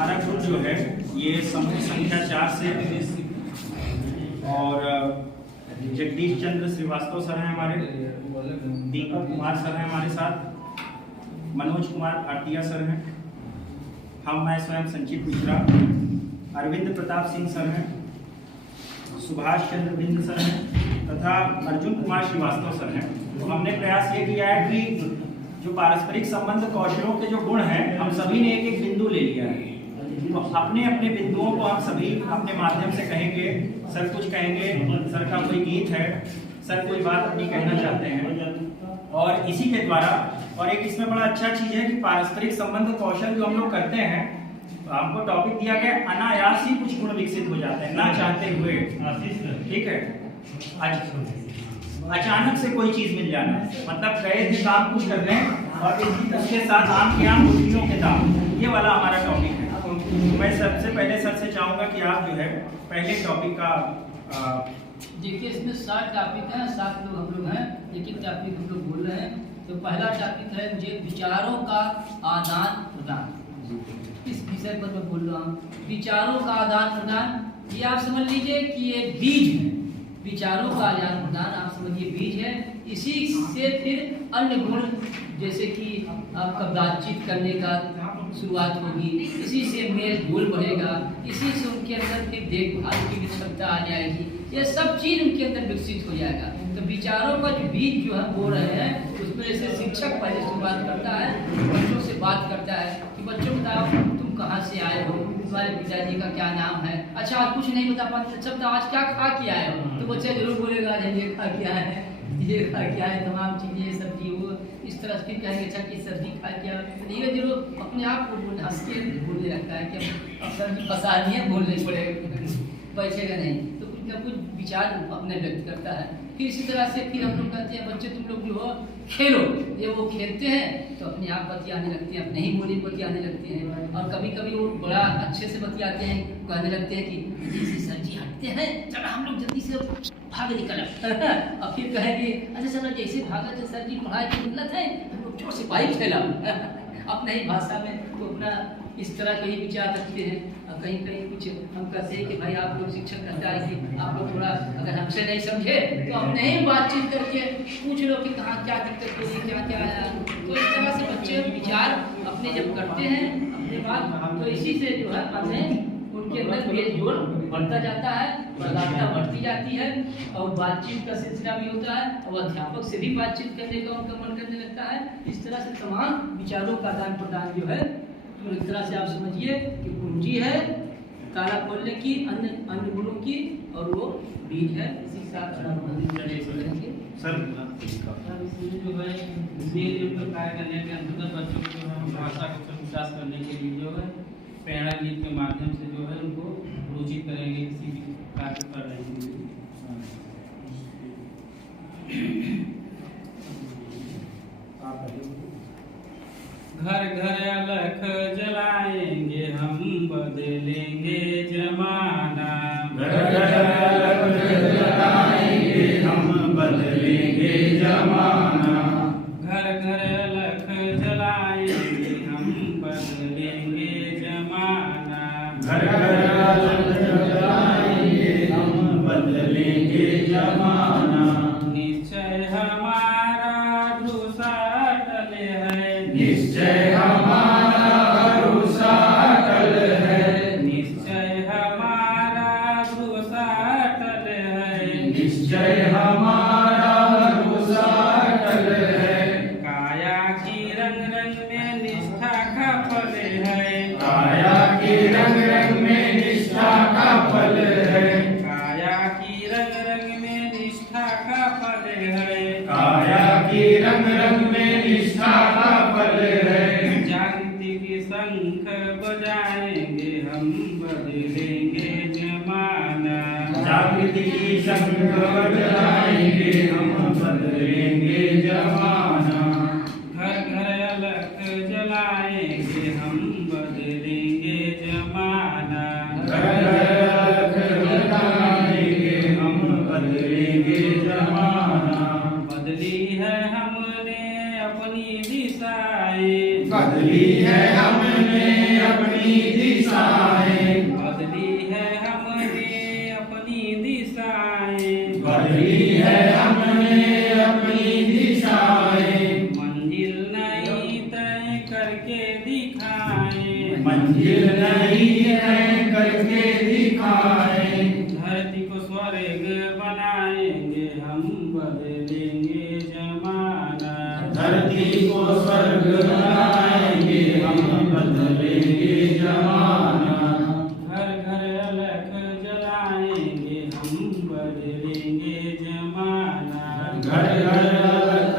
हमारा ग्रुप जो है ये समूह संख्या 4 से और जगदीश चंद्र श्रीवास्तव सर हैं हमारे, दीपक कुमार सर हैं हमारे साथ, मनोज कुमार भाटिया सर हैं, मैं स्वयं संचित मिश्रा, अरविंद प्रताप सिंह सर हैं, सुभाष चंद्र बिंद सर हैं तथा अर्जुन कुमार श्रीवास्तव सर हैं। तो हमने प्रयास ये किया है कि जो पारस्परिक संबंध कौशलों के जो गुण हैं हम सभी ने एक एक बिंदु ले लिया है। तो अपने अपने बिंदुओं को हम सभी अपने माध्यम से कहेंगे। सर कुछ कहेंगे, सर का कोई गीत है, सर कोई बात अपनी कहना चाहते हैं और इसी के द्वारा और एक इसमें बड़ा अच्छा चीज है कि पारस्परिक संबंध कौशल जो हम लोग करते हैं तो हमको टॉपिक दिया गया अनायास ही कुछ गुण विकसित हो जाते हैं ना चाहते हुए। ठीक है, अचानक से कोई चीज मिल जाना, मतलब गए थे काम कुछ कर रहे हैं और उसके साथ आम के आम गुठलियों के दाम, ये वाला हमारा टॉपिक है। मैं सबसे पहले सर से चाहूंगा कि आप जो है पहले टॉपिक का देखिए इसमें 7 टॉपिक हैं, 7 लोग हम लोग हैं, एक एक टॉपिक हम लोग बोल रहे हैं। तो पहला टॉपिक है मुझे विचारों का आदान प्रदान। इस विषय पर मैं बोल रहा हूँ, विचारों का आदान प्रदान। ये आप समझ लीजिए कि ये बीज है, विचारों का आदान प्रदान आप समझिए बीज है। इसी से फिर अन्य गुण जैसे कि आपका बातचीत करने का शुरुआत होगी, इसी से मेल जोल बढ़ेगा, इसी से उनके अंदर फिर देखभाल की भी क्षमता आ जाएगी, ये सब चीज उनके अंदर विकसित हो जाएगा। तो विचारों का जो बीज जो हम बोल रहे हैं उसमें जैसे शिक्षक पहले शुरुआत करता है, बच्चों से बात करता है कि बच्चों बताओ तुम कहाँ से आए हो, तुम्हारे पिताजी का क्या नाम है, अच्छा आज कुछ नहीं बता पाते, अच्छा तो आज क्या खा के आए हो, तो बच्चा जरूर बोलेगा ये खा के आए हैं, ये खा के आए, तमाम चीजें सब्जी वो इस तरह से कहेंगे अच्छा कि सब्जी खा के धीरे धीरे अपने आप को हंस के बोलने लगता है कि अब सब्जी पसानी है, बोलने पड़ेगा, बैठेगा नहीं, तो कुछ ना कुछ विचार अपने व्यक्त करता है। फिर इसी तरह से फिर हम लोग कहते हैं बच्चे तुम लोग जो हो खेलो, ये वो खेलते हैं तो अपने आप बतियाने लगते हैं, अपने ही बोली बतियाने लगते हैं और कभी कभी वो बड़ा अच्छे से बतियाते हैं, कहने लगते हैं कि जैसे सर जी हटते हैं चलो हम लोग जल्दी से भाग निकल और फिर कहेंगे अच्छा चलो जैसे भागा तो सर जी पढ़ाई की मतलब है हम लोग चोर सिपाही खेला अपने ही भाषा में तो अपना इस तरह के ही विचार रखते हैं। और कहीं कहीं कुछ हम कहते हैं कि भाई आप लोग शिक्षक कहता है कि आप लोग थोड़ा अगर हमसे नहीं समझे तो हम नहीं बातचीत करके पूछ लो कि कहाँ क्या दिक्कत हो रही है, क्या क्या है। तो इस तरह से बच्चे विचार अपने जब करते हैं अपने बात तो इसी से जो है अपने उनके अंदर मेल जोल बढ़ता जाता है, प्रगाढ़ता बढ़ती जाती है और बातचीत का सिलसिला भी होता है और अध्यापक से भी बातचीत करने का उनका मन करने लगता है। इस तरह से तमाम विचारों का आदान प्रदान जो है तो एक तरह से आप समझिए कि पूंजी है ताला खोलने की, अन्य गुणों की, और वो बीज है। इसी के साथ सर जो है मेल जोल कर कार्य करने के अंतर्गत बच्चों को जो है भाषा को विकास करने के लिए जो है प्रेरणा गीत के माध्यम से जो है उनको रोचित करेंगे किसी भी कार्य कर रहे हैं। घर घर अलख जलाएंगे हम बदलेंगे जमाना, घर घर अलख जलाएंगे हम बदलेंगे जमाना, घर घर अलख जलाएंगे हम बदलेंगे जमाना, घर घर अलख जलाएंगे हम बदलेंगे जमाना, निश्चय हमारा भरोसा अटल है, निश्चय हमारा भरोसा अटल है, निश्चय हमारा भरोसा अटल है, निश्चय हमारा भरोसा अटल है, काया की रंग रंग में निष्ठा का फल है, काया की रंग रंग में निष्ठा का फल है, काया की रंग रंग में निष्ठा का फल है, काया की रंग रंग में निष्ठा का फल है, जागृति की शंख बजाएंगे हम बदलेंगे जमाना, जागृति की शंख बजाएंगे हम बदलेंगे जमाना, घर घर अलख जलाएंगे हम बदलेंगे जमाना, घर घर अलख जलाएंगे हम बदलेंगे जमाना, बदली है हमने अपनी दिशाएं, बदली है हमने अपनी दिशा मंजिल नहीं तय करके दिखाएं। धरती को स्वर्ग बनाएंगे हम, बदलेंगे जमाना। धरती को स्वर्ग बनाएंगे हम, बदलेंगे जमाना। घर घर अलग जलाएंगे हम, बदलेंगे जमाना। घर घर अलग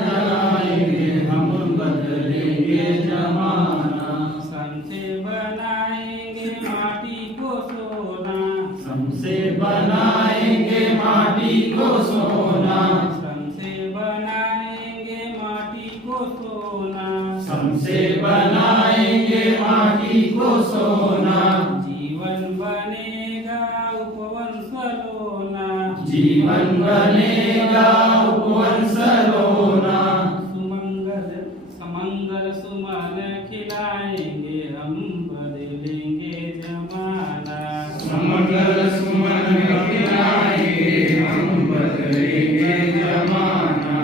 जलाएंगे हम, बदलेंगे जमाना। हमसे बनाएंगे माटी को सोना। हमसे बनाएंगे माटी को सोना। हमसे बनाएंगे माटी को सोना। हमसे बनाएंगे माटी को सोना। जीवन बनेगा उपवन सलोना। जीवन बनेगा उपवन सलोना। सुमंगल समंगल सुमन खिलाएंगे हम, बदलेंगे जमाना। समंगल सुमन खिलाएंगे हम, बदलेंगे जमाना।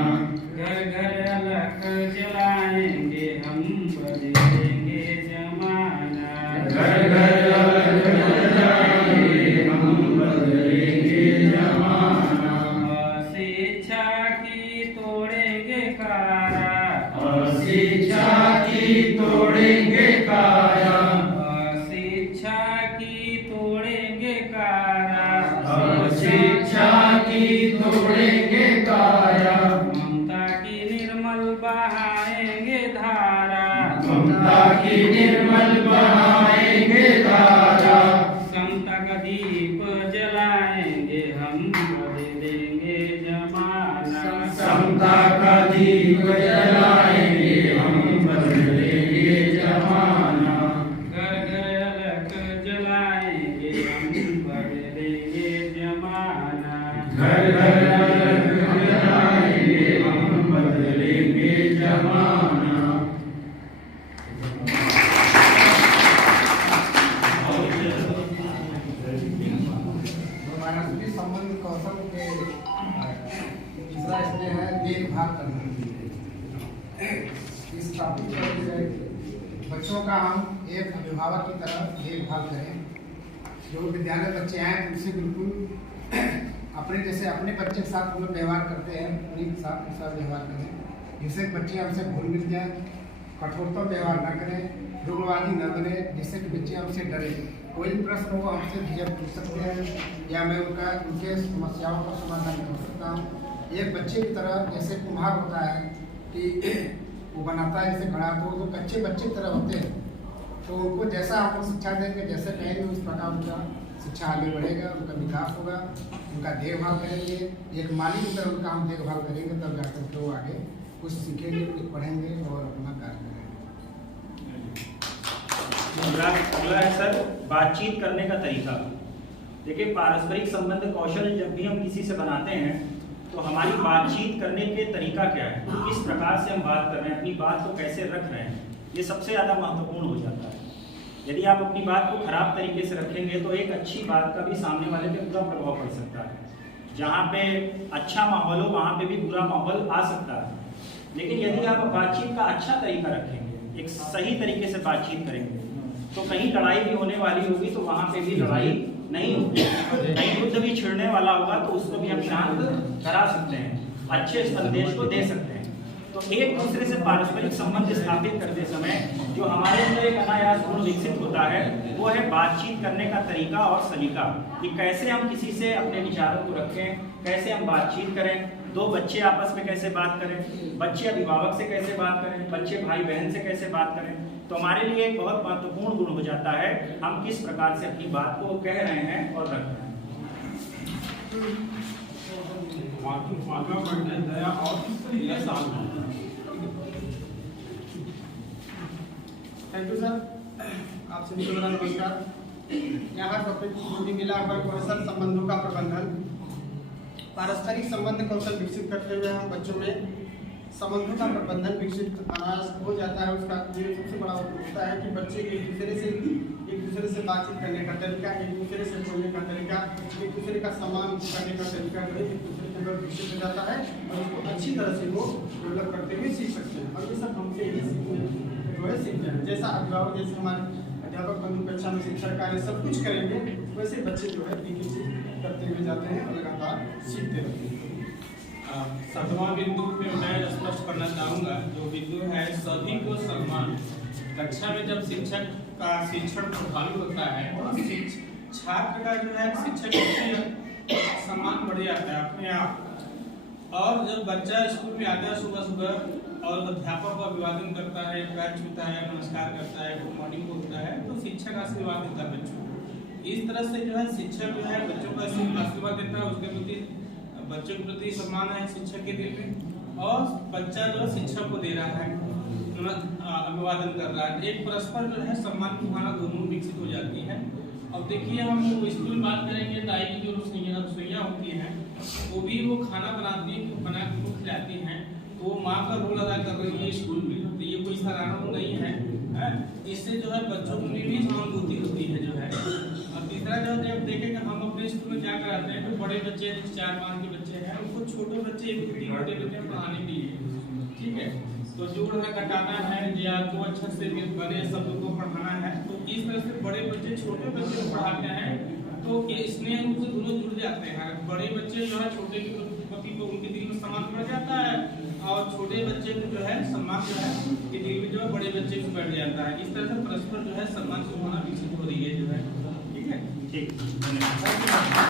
घर घर अलग जलाएंगे हम, बदलेंगे जमाना। घर घर अलग जलाएंगे हम, बदलेंगे जमाना। शिक्षा की तोड़ेंगे कारा। शिक्षा की तोड़ेंगे काया। शिक्षा की तोड़ेंगे कारा। शिक्षा की तोड़ेंगे काया। ममता की निर्मल बहाएंगे धारा। ममता की निर्मल बहाएंगे धारा। समता का दीप जलाएंगे हम, बदलेंगे जमाना। समता का दीप जलाएंगे हम, बदलेंगे जमाना। घर घर अलग जलाएंगे हम, बदलेंगे जमाना। घर घर अलग जलाएंगे हम, बदलेंगे जमाना। पारस्परिक संबंध कौशल के तीसरा इसमें है देखभाल करना। इस टॉपिक पर बच्चों का हम एक अभिभावक की तरह देखभाल करें। जो विद्यालय बच्चे आए उनसे बिल्कुल अपने जैसे अपने बच्चे के साथ हम लोग व्यवहार करते हैं, उन्हीं के साथ व्यवहार करें, जिससे बच्चे हमसे घुल मिल जाए। कठोरता व्यवहार न करें, रुग्णवादी न बने, जिससे कि बच्चे हमसे डरे। कोई भी प्रश्न हो हमसे झिझक पूछ सकते हैं या मैं उनके समस्याओं का समाधान कर सकता हूँ। एक बच्चे की तरह जैसे कुम्हार होता है कि वो बनाता है जैसे घड़ा, तो जो कच्चे बच्चे की तरह होते हैं, तो उनको जैसा आप शिक्षा देंगे, जैसे कहेंगे उस प्रकार उनका शिक्षा आगे बढ़ेगा, उनका विकास होगा, उनका देखभाल करेंगे। एक माली की तरह उनका हम देखभाल करेंगे, तब जाकर के वो आगे कुछ सीखेंगे, कुछ पढ़ेंगे और अपना कार्य करेंगे। अगला है सर बातचीत करने का तरीका। देखिए, पारस्परिक संबंध कौशल जब भी हम किसी से बनाते हैं तो हमारी बातचीत करने के तरीका क्या है, किस प्रकार से हम बात कर रहे हैं, अपनी बात को कैसे रख रहे हैं, ये सबसे ज़्यादा महत्वपूर्ण हो जाता है। यदि आप अपनी बात को खराब तरीके से रखेंगे तो एक अच्छी बात का भी सामने वाले पे बुरा प्रभाव पड़ सकता है। जहाँ पे अच्छा माहौल हो वहाँ पे भी बुरा माहौल आ सकता है। लेकिन यदि आप बातचीत का अच्छा तरीका रखेंगे, एक सही तरीके से बातचीत करेंगे, तो कहीं लड़ाई भी होने वाली होगी तो वहाँ पे भी लड़ाई नहीं होगी। कहीं युद्ध भी छिड़ने वाला होगा तो उसको भी हम शांत करा सकते हैं, अच्छे संदेश को दे सकते हैं। तो एक दूसरे से पारस्परिक संबंध स्थापित करते समय जो हमारे अंदर एक अनायास गुण विकसित होता है वो है बातचीत करने का तरीका और सलीका, कि कैसे हम किसी से अपने विचारों को रखें, कैसे हम बातचीत करें, दो बच्चे आपस में कैसे बात करें, बच्चे अभिभावक से कैसे बात करें, बच्चे भाई बहन से कैसे बात करें। तो हमारे लिए एक बहुत महत्वपूर्ण गुण हो जाता है हम किस प्रकार से अपनी बात को कह रहे हैं और रख रहे हैं। दया और थैंक यू सर, आप सभी को मेरा नमस्कार। यहाँ टॉपिक जो मिला हुआ कौशल संबंधों का प्रबंधन। पारस्परिक संबंध कौशल विकसित करते हुए हम बच्चों में संबंधों का प्रबंधन विकसित अनायास हो जाता है। उसका ये सबसे बड़ा होता है कि बच्चे एक दूसरे से बातचीत करने का तरीका, एक दूसरे से बोलने का तरीका, एक दूसरे का सम्मान करने का तरीका जो है एक दूसरे के अंदर विकसित हो जाता है और उसको अच्छी तरह से वो डेवलप करते हुए सीख सकते हैं। और ये सब हमसे ही सीखने जो है सीखते हैं। जैसा अभिभावक जैसे हमारे अध्यापक बंधु कक्षा में शिक्षण कार्य सब कुछ करेंगे, वैसे बच्चे जो है एक चीज करते हुए जाते हैं और लगातार सीखते रहते हैं। सातवां बिंदु पे मैं स्पष्ट करना चाहूँगा, जो बिंदु है सभी को सम्मान। कक्षा में जब शिक्षक का शिक्षण प्रभावी होता है और छात्र का जो है शिक्षक के सम्मान बढ़ जाता है अपने आप। और जब बच्चा स्कूल में आता है सुबह सुबह और अध्यापक का अभिवादन करता है, पैर छूता है, नमस्कार करता है, गुड मॉर्निंग बोलता है, तो शिक्षक आशीर्वाद देता है बच्चों को। इस तरह से जो है शिक्षक जो है बच्चों को आशीर्वाद देता है, उसके प्रति बच्चों के प्रति सम्मान है शिक्षक के दिल में, और बच्चा जो है शिक्षक को दे रहा है, अभिवादन कर रहा है। एक परस्पर जो है सम्मान की भावना दोनों विकसित हो जाती है। अब देखिए हम स्कूल में बात करेंगे, दाई की जो रसोइयाँ होती हैं वो भी वो खाना बनाती हैं, बना के वो खिलाती हैं, तो वो माँ का रोल अदा कर रही है स्कूल में, तो ये कोई साधारण नहीं है। इससे जो है बच्चों में भी सहानुभूति होती है जो है। और तीसरा जो है जब देखेंगे हम अपने स्कूल में क्या कराते हैं, तो बड़े बच्चे 4-5 के बच्चे हैं, उनको छोटे बच्चे 1-3 घंटे देते हैं पढ़ाने के लिए, ठीक है। तो जोड़ है, घटाना है, या तो अच्छा से बड़े शब्द को पढ़ाना है, तो इस तरह से बड़े बच्चे छोटे बच्चे को पढ़ाते हैं, तो ये स्नेह रूप से दोनों जुड़ जाते हैं। बड़े बच्चे जो है छोटे के प्रति को उनके दिल में सम्मान बढ़ जाता है, और छोटे बच्चे को जो है सम्मान जो है के दिल में जो है बड़े बच्चे को बढ़ जाता है। इस तरह से परस्पर जो है सम्मान की भावना विकसित हो रही है जो है, ठीक है। ठीक, धन्यवाद।